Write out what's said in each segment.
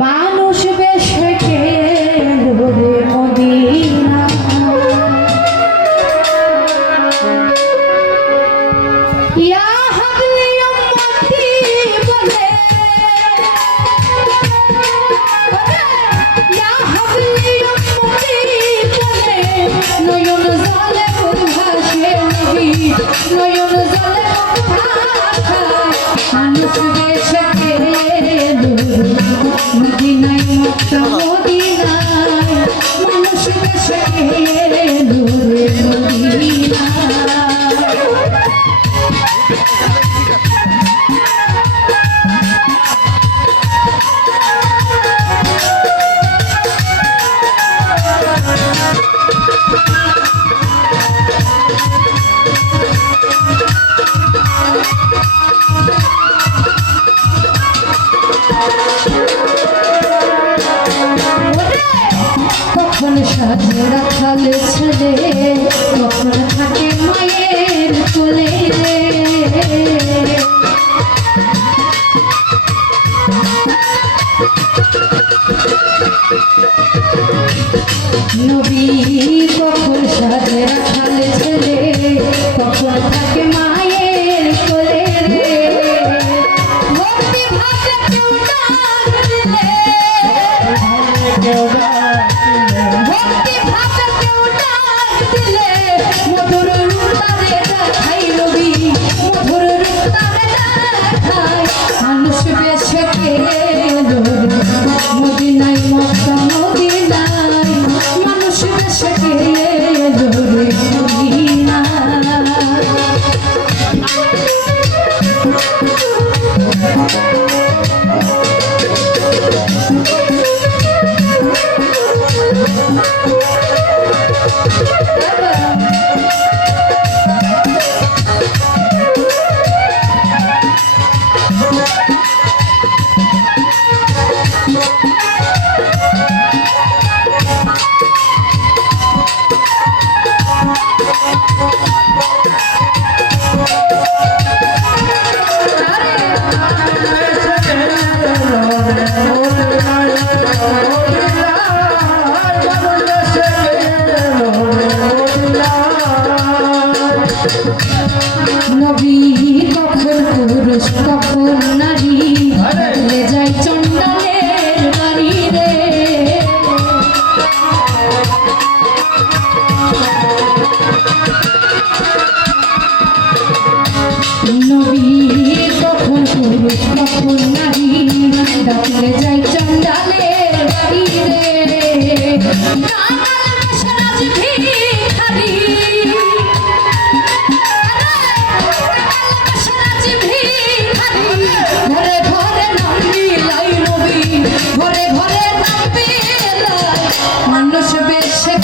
মানুষ বেশে রে মদিনা ইয়া হাবলি উম্মতি বলে ইয়া হাবলি উম্মতি বলে নয়ন জলে ভাসে নবী নয়ন জলে মানুষ বেশে মদিনায় মক্কা মদিনায় মানুষ বেশে দূরে মদিনা কখন সাথে রাখাল ছেলে কখন থাকে মায়ের কোলে রে নবী কখন সাথে রাখাল ছেলে কখন থাকে মায়ের কোলে রে ভক্তি ভাবে কেউ ডাক দিলে ভক্তি ভাবে কেউ ডাক দিলে মধুর রূপ তারে দেখাই নবী মধুর রূপ তারে দেখাই মানুষ বেশে মদিনায় মক্কা মদিনায় মানুষ বেশে দূরে মদিনা নবী কখন পুরুষ কখন নারী ভুলে যায় চন্ডালের বাড়ি রে নবী কখন পুরুষ কখন নারী ভুলে যায় চন্ডালের বাড়ি রে ঘরে ঘরে নাম মিলাই নবী ঘরে ঘরে নাম মিলাই মানুষ বেশে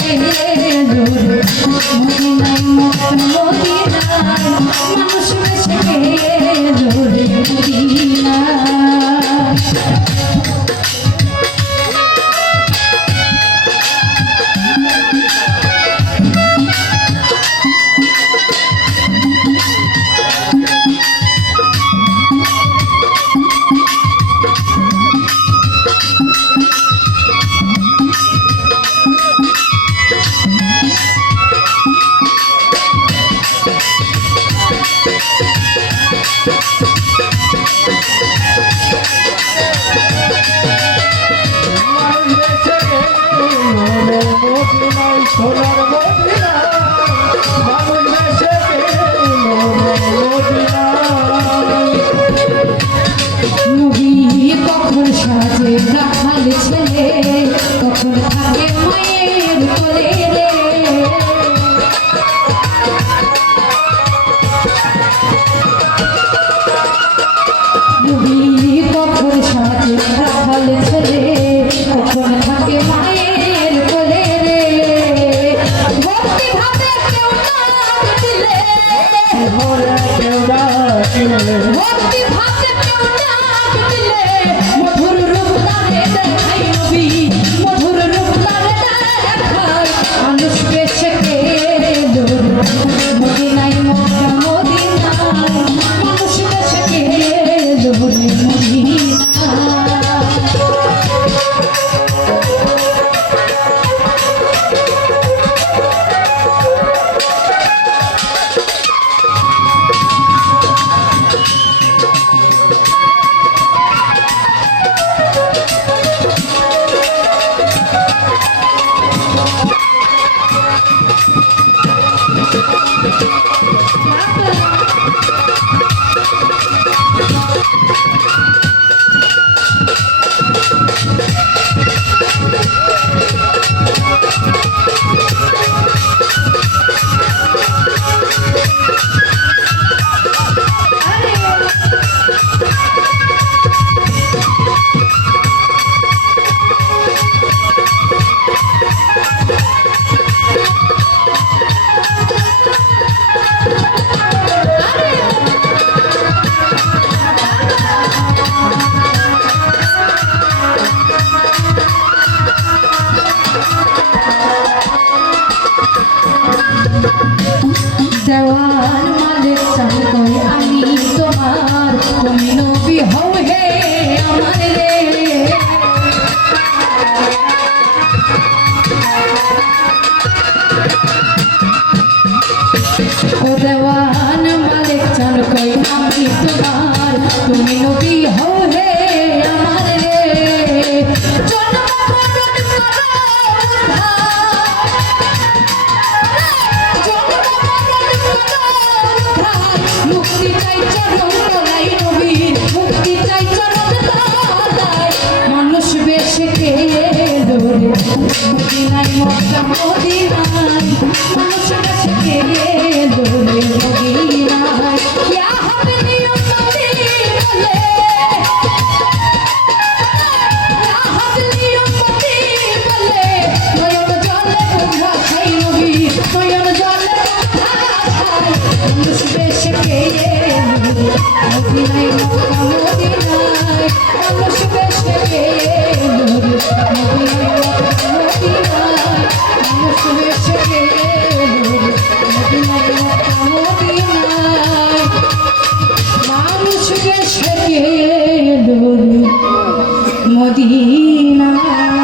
মদিনায় মক্কা মদিনায় মানুষ বেশে মদিনা নবী কখন সাজে রাখাল ছেলে কখন থাকে মায়ের কোলে রে নবী কখন সাজে রাখাল ছেলে কখন থাকে মায়ের কোলে রে ভক্তি ভাবে কেউ ডাক দিলে ভক্তি ভাবে কেউ ডাক দিলে মধুর রূপ তারে দেখাই নবী মধুর রূপ তারে দেখাই মানুষ বেশে মদিনায় মক্কা মদিনায় মানুষ বেশে মদিনা মদিনায় মক্কা মদিনায় মানুষ কাছে দোলে মদিনায় ইয়া হাবিবি উম্মতি বলে ইয়া হাবিবি উম্মতি বলে নয়ন জলে বুঝা খাই নবী নয়ন জলে বুঝা খাই মানুষ বেশে মদিনায় মক্কা মদিনায় মানুষ বেশে মদিনায় মক্কা মদিনায় মানুষ বেশে মদিনায় মক্কা মদিনায় মানুষ বেশে মদিনায়